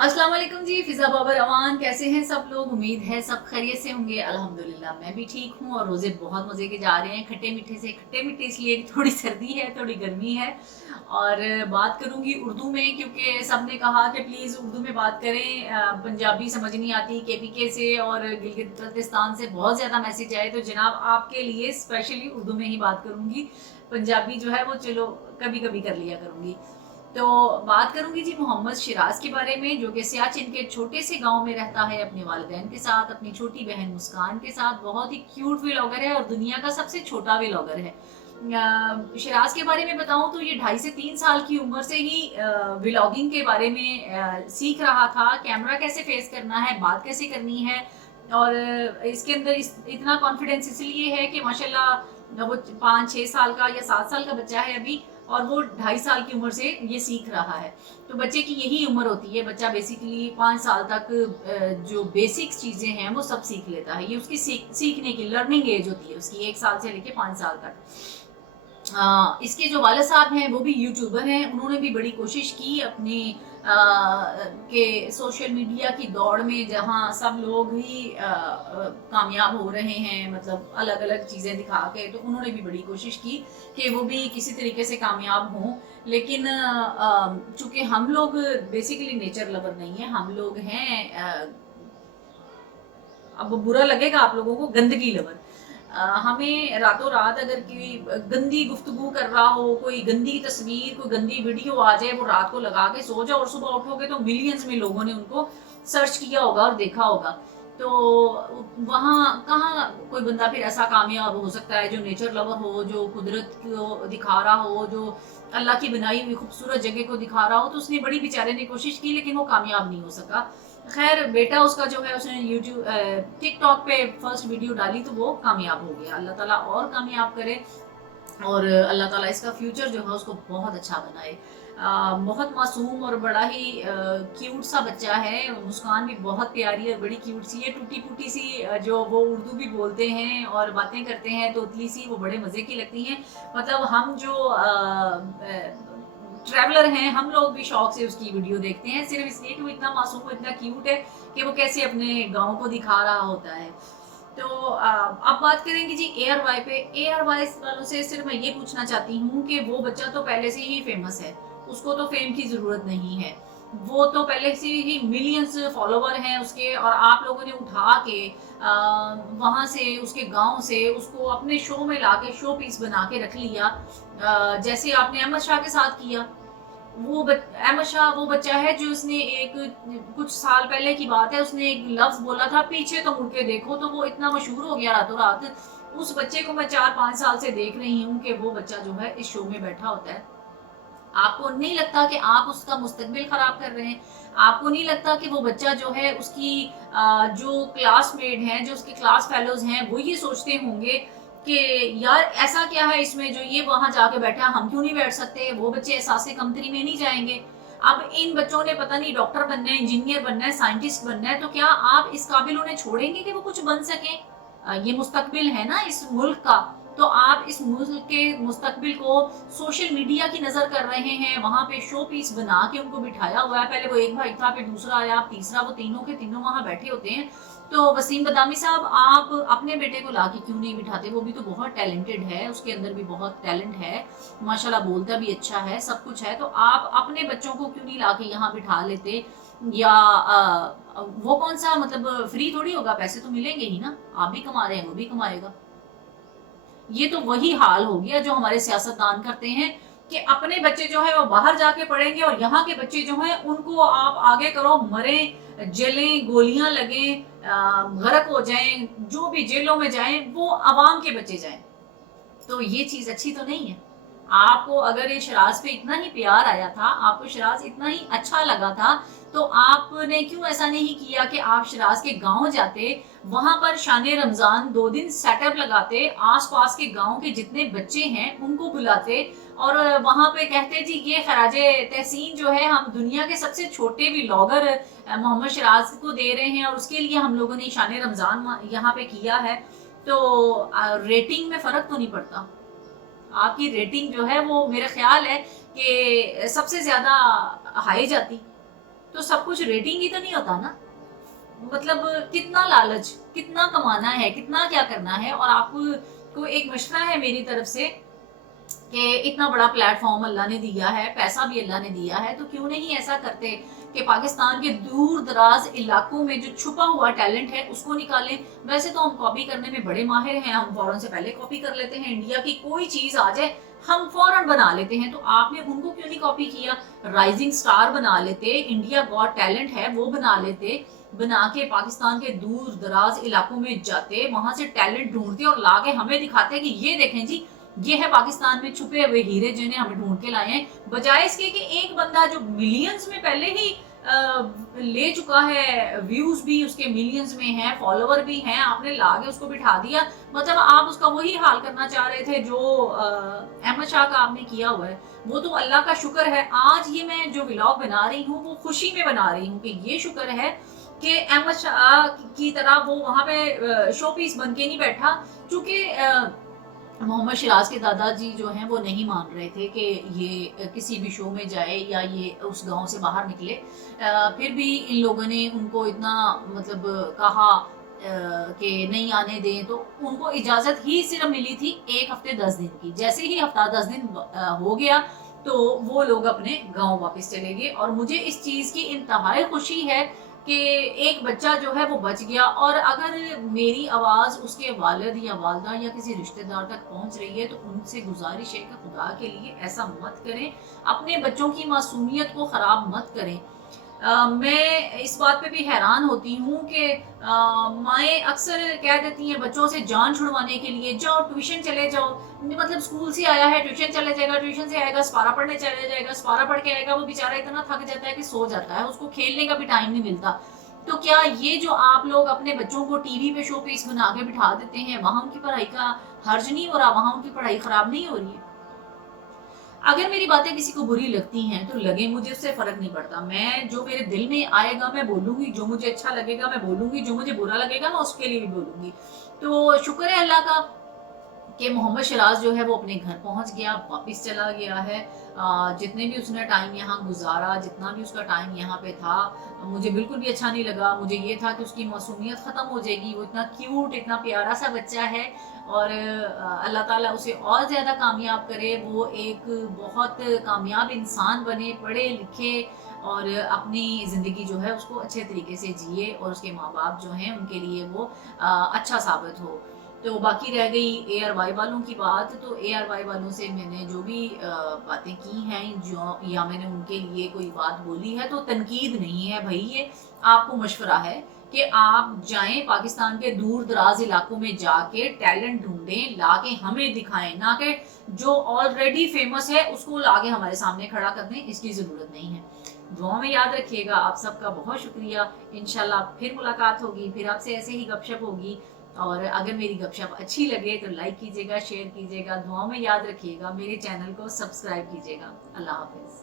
अस्सलाम वालेकुम जी, फिजा बाबर अमान, कैसे हैं सब लोग? उम्मीद है सब खैरियत से होंगे। अल्हम्दुलिल्लाह मैं भी ठीक हूँ और रोज़े बहुत मज़े के जा रहे हैं। खट्टे मीठे से, खट्टे मीठे इसलिए कि थोड़ी सर्दी है, थोड़ी गर्मी है। और बात करूँगी उर्दू में, क्योंकि सब ने कहा कि प्लीज़ उर्दू में बात करें। पंजाबी समझ नहीं आती। केपीके से और गिलगित बल्तिस्तान से बहुत ज़्यादा मैसेज आए, तो जनाब आपके लिए स्पेशली उर्दू में ही बात करूँगी। पंजाबी जो है वो चलो कभी कभी कर लिया करूँगी। तो बात करूंगी जी मोहम्मद शिराज के बारे में, जो कि सियाचिन के छोटे से गांव में रहता है अपने वालिदैन के साथ, अपनी छोटी बहन मुस्कान के साथ। बहुत ही क्यूट व्लॉगर है और दुनिया का सबसे छोटा व्लॉगर है। शिराज के बारे में बताऊं तो ये 2.5 से 3 साल की उम्र से ही व्लॉगिंग के बारे में सीख रहा था। कैमरा कैसे फेस करना है, बात कैसे करनी है। और इसके अंदर इतना कॉन्फिडेंस इसलिए है कि माशाल्लाह वो 5-6 साल का या 7 साल का बच्चा है अभी, और वो 2.5 साल की उम्र से ये सीख रहा है। तो बच्चे की यही उम्र होती है, बच्चा बेसिकली 5 साल तक जो बेसिक चीजें हैं वो सब सीख लेता है। ये उसकी सीखने की लर्निंग एज होती है उसकी, 1 साल से लेके 5 साल तक। इसके जो वाले साहब हैं वो भी यूट्यूबर हैं। उन्होंने भी बड़ी कोशिश की अपनी के सोशल मीडिया की दौड़ में, जहां सब लोग ही कामयाब हो रहे हैं, मतलब अलग अलग चीज़ें दिखा के, तो उन्होंने भी बड़ी कोशिश की कि वो भी किसी तरीके से कामयाब हों। लेकिन चूंकि हम लोग बेसिकली नेचर लवर नहीं है, हम लोग हैं अब बुरा लगेगा आप लोगों को, गंदगी लवर। हमें रातों रात अगर कोई गंदी गुफ्तगू कर रहा हो, कोई गंदी तस्वीर, कोई गंदी वीडियो आ जाए, वो रात को लगा के सो जाओ और सुबह उठोगे तो मिलियंस में लोगों ने उनको सर्च किया होगा और देखा होगा। तो वहाँ कहाँ कोई बंदा फिर ऐसा कामयाब हो सकता है जो नेचर लवर हो, जो कुदरत को दिखा रहा हो, जो अल्लाह की बनाई हुई खूबसूरत जगह को दिखा रहा हो। तो उसने बड़ी बेचारे ने कोशिश की, लेकिन वो कामयाब नहीं हो सका। खैर बेटा उसका जो है, उसने यूट्यूब टिकटॉक पे फर्स्ट वीडियो डाली तो वो कामयाब हो गया। अल्लाह ताला और कामयाब करे और अल्लाह ताला इसका फ्यूचर जो है उसको बहुत अच्छा बनाए। बहुत मासूम और बड़ा ही क्यूट सा बच्चा है। मुस्कान भी बहुत प्यारी और बड़ी क्यूट सी है, टूटी फूटी सी, जो वो उर्दू भी बोलते हैं और बातें करते हैं तोतली सी, वो बड़े मज़े की लगती हैं। मतलब हम जो ट्रैवलर हैं, हम लोग भी शौक से उसकी वीडियो देखते हैं, सिर्फ इसलिए कि वो इतना मासूम और इतना क्यूट है कि वो कैसे अपने गाँव को दिखा रहा होता है। तो अब बात करेंगे जी एयर वाई पे। एयर वाई वालों से सिर्फ मैं ये पूछना चाहती हूँ कि वो बच्चा तो पहले से ही फेमस है, उसको तो फेम की जरूरत नहीं है। वो तो पहले से ही मिलियंस फॉलोवर हैं उसके, और आप लोगों ने उठा के वहां से, उसके गांव से उसको अपने शो में लाके शो पीस बना के रख लिया। जैसे आपने अहमद शाह के साथ किया। अहमद शाह वो बच्चा है जो उसने एक कुछ साल पहले की बात है, उसने एक लफ्ज बोला था, पीछे तो मुड़ के देखो, तो वो इतना मशहूर हो गया रातों रात। उस बच्चे को मैं 4-5 साल से देख रही हूँ कि वो बच्चा जो है इस शो में बैठा होता है। आपको नहीं लगता कि आप उसका मुस्तकबिल खराब कर रहे हैं? आपको नहीं लगता कि वो बच्चा जो है, उसकी जो क्लासमेट हैं, जो उसके क्लास फेलोज हैं, वो ये सोचते होंगे कि यार ऐसा क्या है इसमें जो ये वहां जाके बैठा, हम क्यों नहीं बैठ सकते? वो बच्चे एहसास कमतरी में नहीं जाएंगे। अब इन बच्चों ने पता नहीं डॉक्टर बनना है, इंजीनियर बनना है, साइंटिस्ट बनना है, तो क्या आप इस काबिल उन्हें छोड़ेंगे कि वो कुछ बन सके? ये मुस्तकबिल है ना इस मुल्क का। तो आप इस मुल्क के मुस्तकबिल को सोशल मीडिया की नजर कर रहे हैं, वहां पे शो पीस बना के उनको बिठाया हुआ है। पहले वो एक भाई था, फिर दूसरा आया, तीसरा, वो तीनों के तीनों वहां बैठे होते हैं। तो वसीम बदामी साहब, आप अपने बेटे को लाके क्यों नहीं बिठाते? वो भी तो बहुत टैलेंटेड है, उसके अंदर भी बहुत टैलेंट है, माशाल्लाह बोलता भी अच्छा है, सब कुछ है। तो आप अपने बच्चों को क्यों नहीं लाके यहाँ बिठा लेते? या वो कौन सा, मतलब फ्री थोड़ी होगा, पैसे तो मिलेंगे ही ना। आप भी कमा रहे हैं, वो भी कमाएगा। ये तो वही हाल हो गया जो हमारे सियासतदान करते हैं कि अपने बच्चे जो है वो बाहर जाके पढ़ेंगे और यहाँ के बच्चे जो हैं उनको आप आगे करो, मरे, जलें, गोलियां लगे, गरक हो जाएं, जो भी जेलों में जाएं, वो अवाम के बच्चे जाएं। तो ये चीज अच्छी तो नहीं है। आपको अगर ये शराज पे इतना ही प्यार आया था, आपको शराज इतना ही अच्छा लगा था, तो आपने क्यों ऐसा नहीं किया कि आप शराज के गांव जाते, वहां पर शाने रमजान 2 दिन सेटअप लगाते, आसपास के गांव के जितने बच्चे हैं उनको बुलाते और वहां पे कहते जी ये खराजे तहसीन जो है हम दुनिया के सबसे छोटे व्लॉगर मोहम्मद शराज को दे रहे हैं और उसके लिए हम लोगों ने शाने रमजान यहाँ पे किया है। तो रेटिंग में फर्क तो नहीं पड़ता। आपकी रेटिंग जो है वो मेरा ख्याल है कि सबसे ज्यादा हाई जाती। तो सब कुछ रेटिंग ही तो नहीं होता ना। मतलब कितना लालच, कितना कमाना है, कितना क्या करना है। और आपको एक मशवरा है मेरी तरफ से कि इतना बड़ा प्लेटफॉर्म अल्लाह ने दिया है, पैसा भी अल्लाह ने दिया है, तो क्यों नहीं ऐसा करते कि पाकिस्तान के दूर दराज इलाकों में जो छुपा हुआ टैलेंट है उसको निकालें। वैसे तो हम कॉपी करने में बड़े माहिर हैं, हम फौरन से पहले कॉपी कर लेते हैं, इंडिया की कोई चीज आ जाए हम फौरन बना लेते हैं। तो आपने उनको क्यों नहीं कॉपी किया? राइजिंग स्टार बना लेते, इंडिया गॉट टैलेंट है वो बना लेते, बना के पाकिस्तान के दूर दराज इलाकों में जाते, वहां से टैलेंट ढूंढते और ला के हमें दिखाते कि ये देखें जी, ये है पाकिस्तान में छुपे हुए हीरे जिन्हें हमें ढूंढ के लाए हैं। बजाय इसके कि एक बंदा जो मिलियंस में पहले ही ले चुका है, व्यूज भी उसके मिलियंस में हैं, फॉलोवर भी हैं, आपने लाके उसको बिठा दिया। मतलब आप उसका वही हाल करना चाह रहे थे जो अहमद शाह का आपने किया हुआ है। वो तो अल्लाह का शुक्र है, आज ये मैं जो व्लॉग बना रही हूँ वो खुशी में बना रही हूँ कि ये शुक्र है कि अहमद शाह की तरह वो वहां पे शो पीस बन के नहीं बैठा। चूंकि मोहम्मद शिराज के दादाजी जो हैं वो नहीं मान रहे थे कि ये किसी भी शो में जाए या ये उस गांव से बाहर निकले। फिर भी इन लोगों ने उनको इतना मतलब कहा कि नहीं आने दें, तो उनको इजाजत ही सिर्फ मिली थी 1 हफ्ते 10 दिन की। जैसे ही हफ्ता 10 दिन हो गया तो वो लोग अपने गांव वापस चले गए। और मुझे इस चीज की इंतहाई खुशी है कि एक बच्चा जो है वो बच गया। और अगर मेरी आवाज उसके वालिद या वालदा या किसी रिश्तेदार तक पहुंच रही है तो उनसे गुजारिश है कि खुदा के लिए ऐसा मत करें, अपने बच्चों की मासूमियत को खराब मत करें। मैं इस बात पे भी हैरान होती हूँ कि माएँ अक्सर कह देती हैं बच्चों से जान छुड़वाने के लिए, जाओ ट्यूशन चले जाओ। मतलब स्कूल से आया है ट्यूशन चले जाएगा, ट्यूशन से आएगा सपारा पढ़ने चले जाएगा, सपारा पढ़ के आएगा वो बेचारा इतना थक जाता है कि सो जाता है, उसको खेलने का भी टाइम नहीं मिलता। तो क्या ये जो आप लोग अपने बच्चों को टीवी पे शो पीस बना के बिठा देते हैं, वहां उनकी पढ़ाई का हर्ज नहीं हो रहा, वहां उनकी पढ़ाई खराब नहीं हो रही है? अगर मेरी बातें किसी को बुरी लगती हैं तो लगे, मुझे उससे फर्क नहीं पड़ता। मैं जो मेरे दिल में आएगा मैं बोलूंगी, जो मुझे अच्छा लगेगा मैं बोलूंगी, जो मुझे बुरा लगेगा मैं उसके लिए भी बोलूंगी। तो शुक्र है अल्लाह का कि मोहम्मद शिराज जो है वो अपने घर पहुंच गया, वापस चला गया है। जितने भी उसने टाइम यहाँ गुजारा, जितना भी उसका टाइम यहाँ पे था, मुझे बिल्कुल भी अच्छा नहीं लगा। मुझे ये था कि उसकी मासूमियत ख़त्म हो जाएगी, वो इतना क्यूट इतना प्यारा सा बच्चा है। और अल्लाह ताला उसे और ज़्यादा कामयाब करे, वो एक बहुत कामयाब इंसान बने, पढ़े लिखे और अपनी ज़िंदगी जो है उसको अच्छे तरीके से जिए और उसके माँ बाप जो हैं उनके लिए वो अच्छा साबित हो। तो बाकी रह गई ARY वालों की बात। तो ARY वालों से मैंने जो भी बातें की हैं जो या मैंने उनके लिए कोई बात बोली है तो तनकीद नहीं है भाई, ये आपको मशवरा है कि आप जाएं पाकिस्तान के दूर दराज इलाकों में जाके टैलेंट ढूंढें, लाके हमें दिखाएं, ना कि जो ऑलरेडी फेमस है उसको लाके हमारे सामने खड़ा कर दें, इसकी ज़रूरत नहीं है। दुआ में याद रखिएगा। आप सबका बहुत शुक्रिया। इंशाल्लाह फिर मुलाकात होगी, फिर आपसे ऐसे ही गपशप होगी। और अगर मेरी गपशप अच्छी लगे तो लाइक कीजिएगा, शेयर कीजिएगा, दुआ में याद रखिएगा, मेरे चैनल को सब्सक्राइब कीजिएगा। अल्लाह हाफिज।